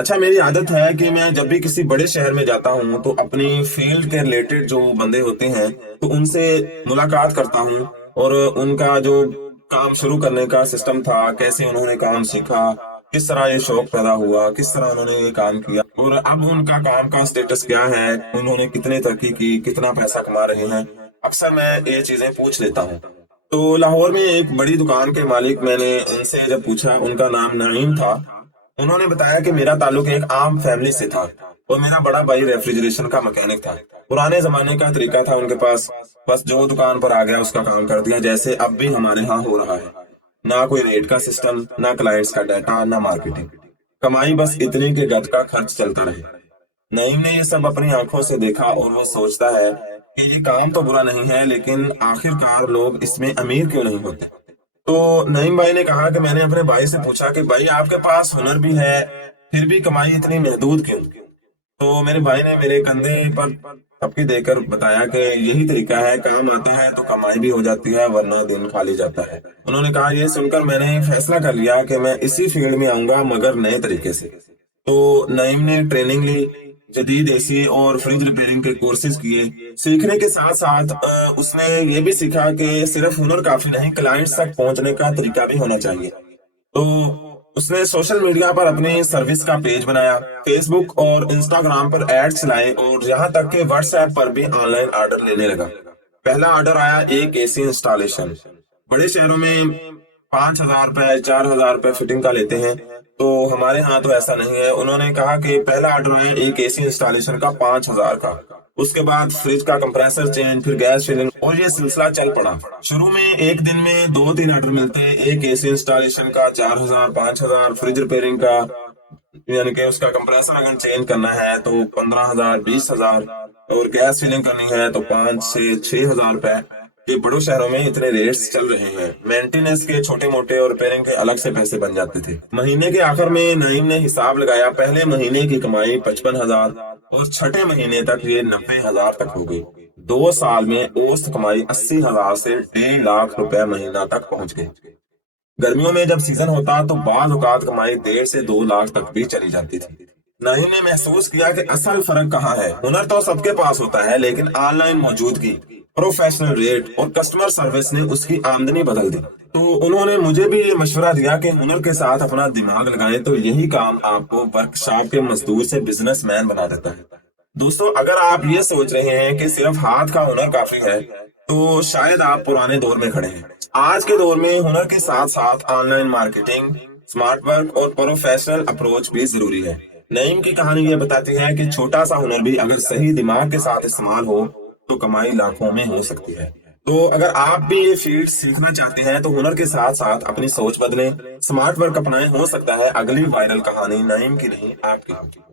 اچھا، میری عادت ہے کہ میں جب بھی کسی بڑے شہر میں جاتا ہوں تو اپنی فیلڈ کے ریلیٹڈ جو بندے ہوتے ہیں تو ان سے ملاقات کرتا ہوں، اور ان کا جو کام شروع کرنے کا سسٹم تھا، کیسے انہوں نے کام سیکھا، کس طرح یہ شوق پیدا ہوا، کس طرح انہوں نے یہ کام کیا، اور اب ان کا کام کا سٹیٹس کیا ہے، انہوں نے کتنے ترقی کی، کتنا پیسہ کما رہے ہیں، اکثر میں یہ چیزیں پوچھ لیتا ہوں۔ تو لاہور میں ایک بڑی دکان کے مالک، میں نے ان سے جب پوچھا، ان کا نام نعیم تھا، انہوں نے بتایا کہ میرا تعلق ایک عام فیملی سے تھا، اور میرا بڑا بھائی ریفریجریشن کا مکینک تھا۔ پرانے زمانے کا طریقہ تھا ان کے پاس، بس جو دکان پر آ گیا اس کا کام کر دیا، جیسے اب بھی ہمارے ہاں ہو رہا ہے۔ نہ کوئی ریٹ کا سسٹم، نہ کلائنٹس کا ڈیٹا، نہ مارکیٹنگ، کمائی بس اتنی کہ گھر کا خرچ چلتا رہے۔ نعیم نے یہ سب اپنی آنکھوں سے دیکھا، اور وہ سوچتا ہے کہ یہ کام تو برا نہیں ہے، لیکن آخر کار لوگ اس میں امیر کیوں نہیں ہوتے؟ تو نعیم بھائی نے کہا کہ میں نے اپنے بھائی سے پوچھا کہ بھائی، آپ کے پاس ہنر بھی ہے، پھر بھی کمائی اتنی محدود کیوں؟ تو میرے بھائی نے میرے کندھے پر تھپکی دے کر بتایا کہ یہی طریقہ ہے، کام آتا ہے تو کمائی بھی ہو جاتی ہے، ورنہ دن خالی جاتا ہے۔ انہوں نے کہا، یہ سن کر میں نے فیصلہ کر لیا کہ میں اسی فیلڈ میں آؤں گا، مگر نئے طریقے سے۔ تو نعیم نے ٹریننگ لی، جدید اے سی اور فریج ریپیئرنگ کے کورسز کیے۔ سیکھنے کے ساتھ ساتھ اس نے یہ بھی سیکھا کہ صرف ہنر کافی نہیں، کلائنٹس تک پہنچنے کا طریقہ بھی ہونا چاہیے۔ تو اس نے سوشل میڈیا پر اپنی سروس کا پیج بنایا، فیس بک اور انسٹاگرام پر ایڈ چلائے، اور یہاں تک کہ واٹس ایپ پر بھی آن لائن آرڈر لینے لگا۔ پہلا آرڈر آیا ایک اے سی انسٹالیشن۔ بڑے شہروں میں 5,000 روپے 4,000 روپے فٹنگ کا لیتے ہیں، تو ہمارے ہاں تو ایسا نہیں ہے۔ انہوں نے کہا کہ پہلا آرڈر آیا ایک اے سی انسٹالیشن کا 5,000 کا، اس کے بعد فریج کا کمپریسر چینج، پھر گیس فلنگ، اور یہ سلسلہ چل پڑا۔ شروع میں ایک دن میں 2-3 آرڈر ملتے، ایک اے سی انسٹالیشن کا 4,000 5,000، فریج ریپیئرنگ کا یعنی کہ اس کا کمپریسر اگر چینج کرنا ہے تو 15,000 20,000، اور گیس فلنگ کرنی ہے تو 5 سے 6 ہزار روپے۔ یہ بڑوں شہروں میں اتنے ریٹس چل رہے ہیں، مینٹیننس کے چھوٹے موٹے اور ریپیئرنگ کے الگ سے پیسے بن جاتے تھے۔ مہینے کے آخر میں نعیم نے حساب لگایا، پہلے مہینے کی کمائی 55,000، اور چھٹے مہینے تک یہ 90,000 تک ہو گئی۔ 2 سال میں اوسط کمائی 80,000 سے 1.5 لاکھ مہینہ تک پہنچ گئی۔ گرمیوں میں جب سیزن ہوتا تو بعض اوقات کمائی 1.5 سے 2 لاکھ تک بھی چلی جاتی تھی۔ نعیم نے محسوس کیا کہ اصل فرق کہاں ہے۔ ہنر تو سب کے پاس ہوتا ہے، لیکن آن لائن موجودگی، پروفیشنل ریٹ اور کسٹمر سروس نے اس کی آمدنی بدل دی۔ تو انہوں نے مجھے بھی یہ مشورہ دیا کہ ہنر کے ساتھ اپنا دماغ لگائیں، تو یہی کام آپ کو ورک شاپ کے مزدور سے بزنس مین بنا دیتا ہے۔ دوستو، اگر آپ یہ سوچ رہے ہیں کہ صرف ہاتھ کا ہنر کافی ہے تو شاید آپ پرانے دور میں کھڑے ہیں۔ آج کے دور میں ہنر کے ساتھ ساتھ on line marketing, smart work اور پروفیشنل اپروچ بھی ضروری ہے۔ نعیم کی کہانی یہ بتاتی ہے کہ چھوٹا سا ہنر بھی اگر صحیح دماغ کے ساتھ استعمال ہو تو کمائی لاکھوں میں ہو سکتی ہے۔ تو اگر آپ بھی یہ فیلڈ سیکھنا چاہتے ہیں تو ہنر کے ساتھ ساتھ اپنی سوچ بدلیں، سمارٹ ورک اپنائیں، ہو سکتا ہے اگلی وائرل کہانی نعیم کی نہیں، آپ کی ہو۔